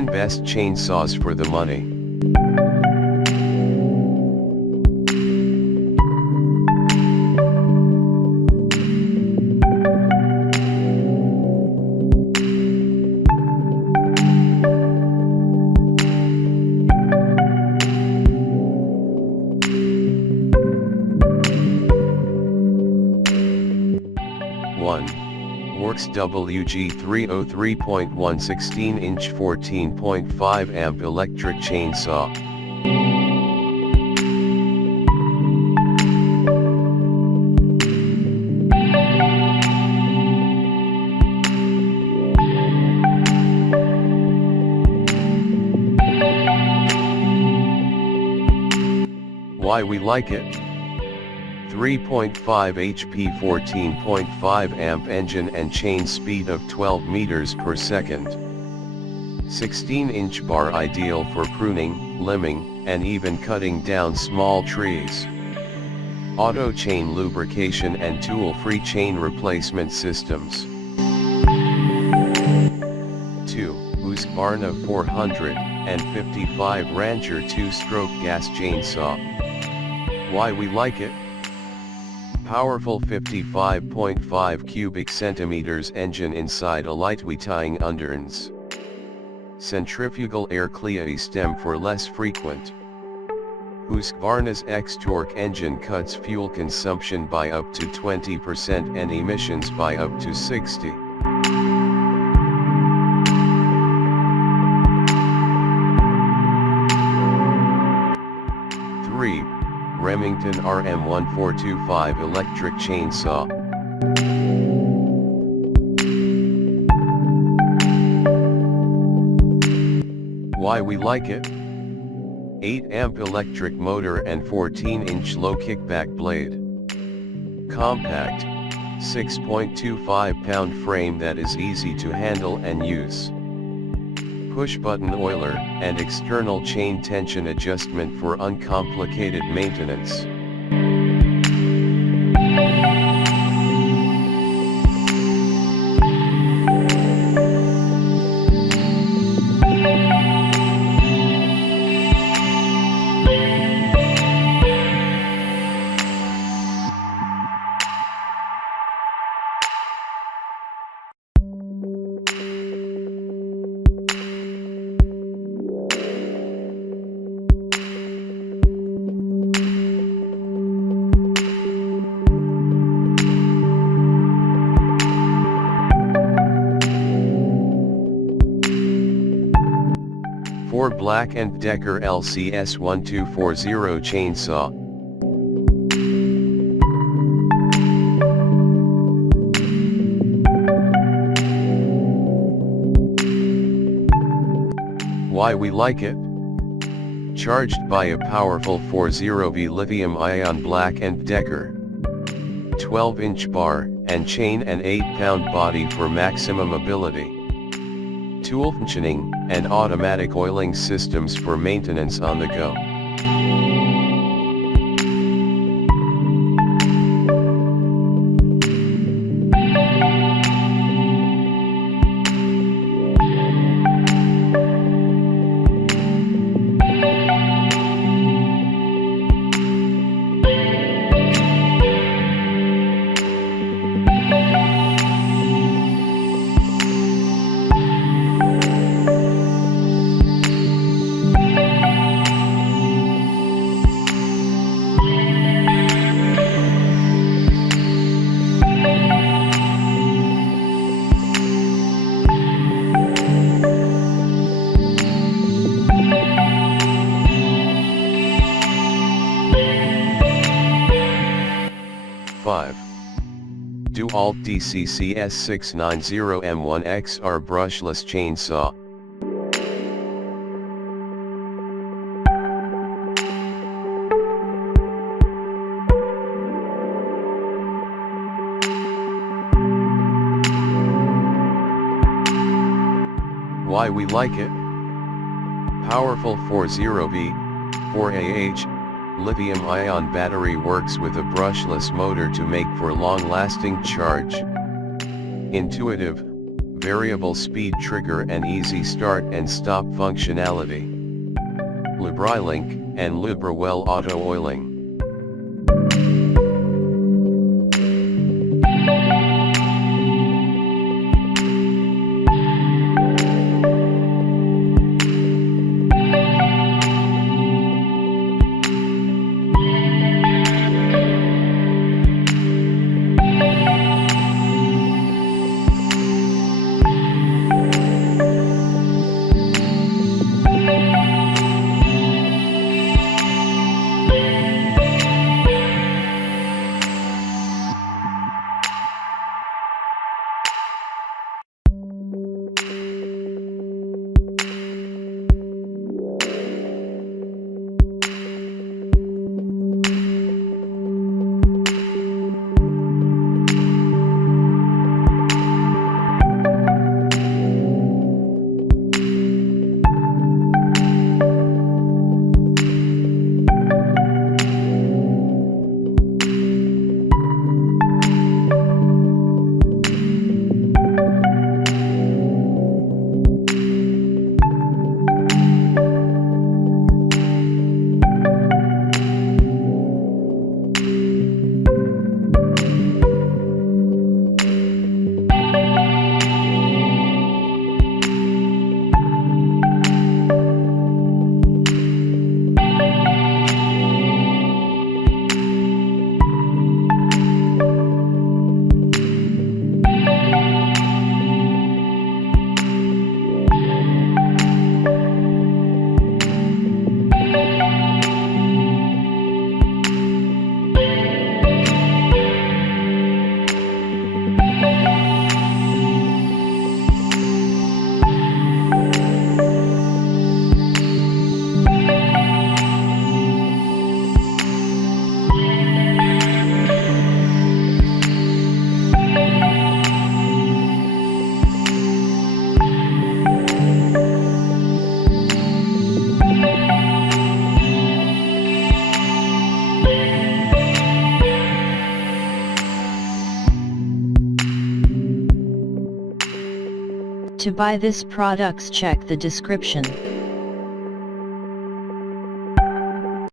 10 Best Chainsaws for the Money. Works WG303.1 16-inch 14.5 amp electric chainsaw. Why we like it? 3.5 HP 14.5 amp engine and chain speed of 12 meters per second. 16-inch bar ideal for pruning, limbing, and even cutting down small trees. Auto chain lubrication and tool-free chain replacement systems. 2. Husqvarna 455 Rancher 2-stroke gas chainsaw. Why we like it? Powerful 55.5 cubic centimeters engine inside a lightweight tying underns. Centrifugal air cleat stem for less frequent. Husqvarna's X-Torque engine cuts fuel consumption by up to 20% and emissions by up to 60%. Remington RM1425 electric chainsaw. Why we like it? 8 amp electric motor and 14-inch low kickback blade. Compact, 6.25 pound frame that is easy to handle and use. Push-button oiler, and external chain tension adjustment for uncomplicated maintenance. BLACK+DECKER LCS 1240 chainsaw. Why we like it? Charged by a powerful 40V lithium-ion BLACK+DECKER. 12-inch bar and chain and 8-pound body for maximum ability. Tool functioning, and automatic oiling systems for maintenance on the go. 5. DeWalt DCCS 690M1XR Brushless Chainsaw. Why we like it? Powerful 40V, 4AH, lithium-ion battery works with a brushless motor to make for long-lasting charge. Intuitive, variable speed trigger and easy start and stop functionality. LubriLink and LubriWell auto oiling. To buy this products, check the description.